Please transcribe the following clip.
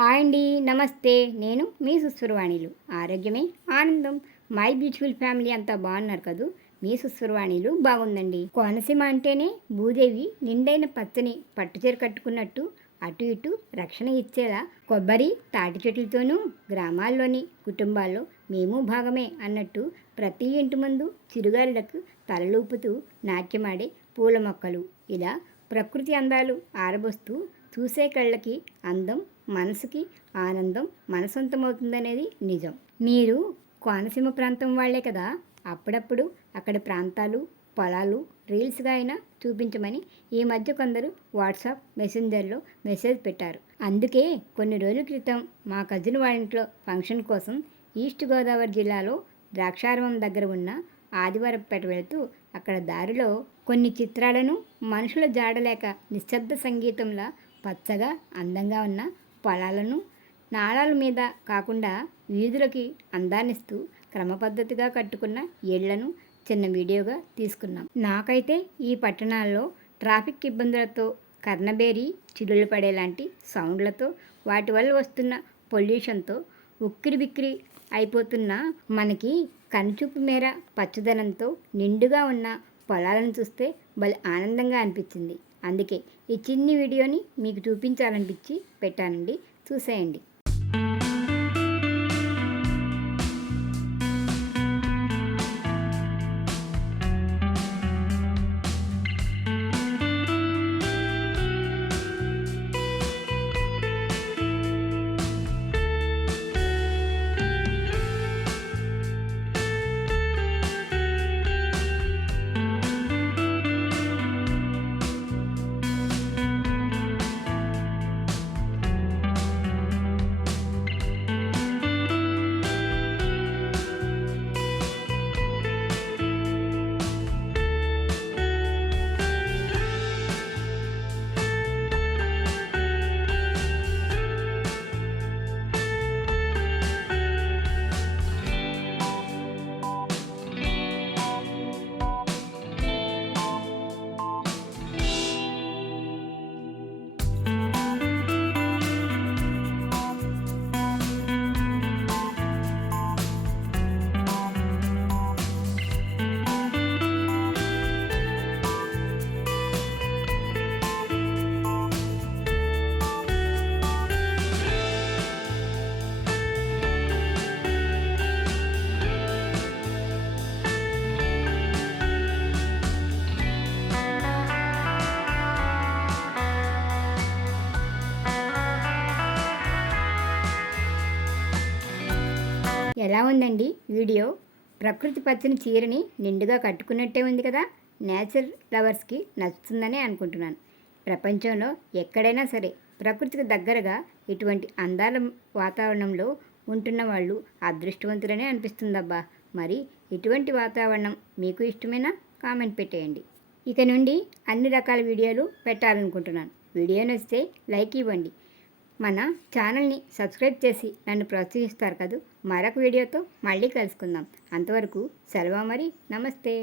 Hi అండి, నమస్తే. నేను మీ సుస్వరవాణిలు. ఆరోగ్యమే ఆనందం. మై బ్యూటిఫుల్ ఫ్యామిలీ అంతా బాగున్నారు కదూ. మీ సుస్వరవాణిలు బాగుందండి. కోనసీమ అంటేనే భూదేవి నిండైన పచ్చని పట్టుచీర కట్టుకున్నట్టు అటు ఇటు రక్షణ ఇచ్చేలా కొబ్బరి తాటి చెట్లతోనూ గ్రామాల్లోని కుటుంబాల్లో మేము భాగమే అన్నట్టు ప్రతి ఇంటి ముందు చిరుగాలులకు తలలూపుతూ నాట్యమాడే పూల మొక్కలు, ఇలా ప్రకృతి అందాలు ఆరబోస్తూ చూసే కళ్ళకి అందం, మనసుకి ఆనందం మనసొంతమవుతుందనేది నిజం. మీరు కోనసీమ ప్రాంతం వాళ్లే కదా. అప్పుడప్పుడు అక్కడి ప్రాంతాలు, పొలాలు రీల్స్గా అయినా చూపించమని ఈ మధ్య కొందరు వాట్సాప్ మెసెంజర్లో మెసేజ్ పెట్టారు. అందుకే కొన్ని రోజుల క్రితం మా కజిన్ వాళ్ళ ఇంట్లో ఫంక్షన్ కోసం ఈస్ట్ గోదావరి జిల్లాలో ద్రాక్షారామం దగ్గర ఉన్న ఆదివారపేట వెళుతూ అక్కడ దారిలో కొన్ని చిత్రాలను మనుషుల జాడలేక నిశ్శబ్ద సంగీతంలా పచ్చగా అందంగా ఉన్న పొలాలను, నాళాల మీద కాకుండా వీధులకి అందాన్నిస్తూ క్రమపద్ధతిగా కట్టుకున్న ఇళ్లను చిన్న వీడియోగా తీసుకున్నాం. నాకైతే ఈ పట్టణాల్లో ట్రాఫిక్ ఇబ్బందులతో, కర్ణబేరి చిల్లులు పడేలాంటి సౌండ్లతో, వాటి వల్ల వస్తున్న పొల్యూషన్తో ఉక్కిరిబిక్కిరి అయిపోతున్న మనకి కనుచూపు మేర పచ్చదనంతో నిండుగా ఉన్న పొలాలను చూస్తే భలే ఆనందంగా అనిపించింది. అందుకే ఈ చిన్ని వీడియోని మీకు చూపించాలనిపించి పెట్టానండి. చూసేయండి. ఎలా ఉందండి వీడియో? ప్రకృతి పచ్చని చీరని నిండుగా కట్టుకున్నట్టే ఉంది కదా. నేచర్ లవర్స్కి నచ్చుతుందనే అనుకుంటున్నాను. ప్రపంచంలో ఎక్కడైనా సరే ప్రకృతికి దగ్గరగా ఇటువంటి అందాల వాతావరణంలో ఉంటున్న వాళ్ళు అదృష్టవంతులనే అనిపిస్తుందబ్బా. మరి ఇటువంటి వాతావరణం మీకు ఇష్టమేనా? కామెంట్ పెట్టేయండి. ఇక నుండి అన్ని రకాల వీడియోలు పెట్టాలనుకుంటున్నాను. వీడియో నచ్చితే లైక్ ఇవ్వండి. మన ఛానల్ని సబ్స్క్రైబ్ చేసి నన్ను ప్రోత్సహిస్తారు కదా. మరొక వీడియోతో మళ్ళీ కలుసుకుందాం. అంతవరకు సెలవు మరి. నమస్తే.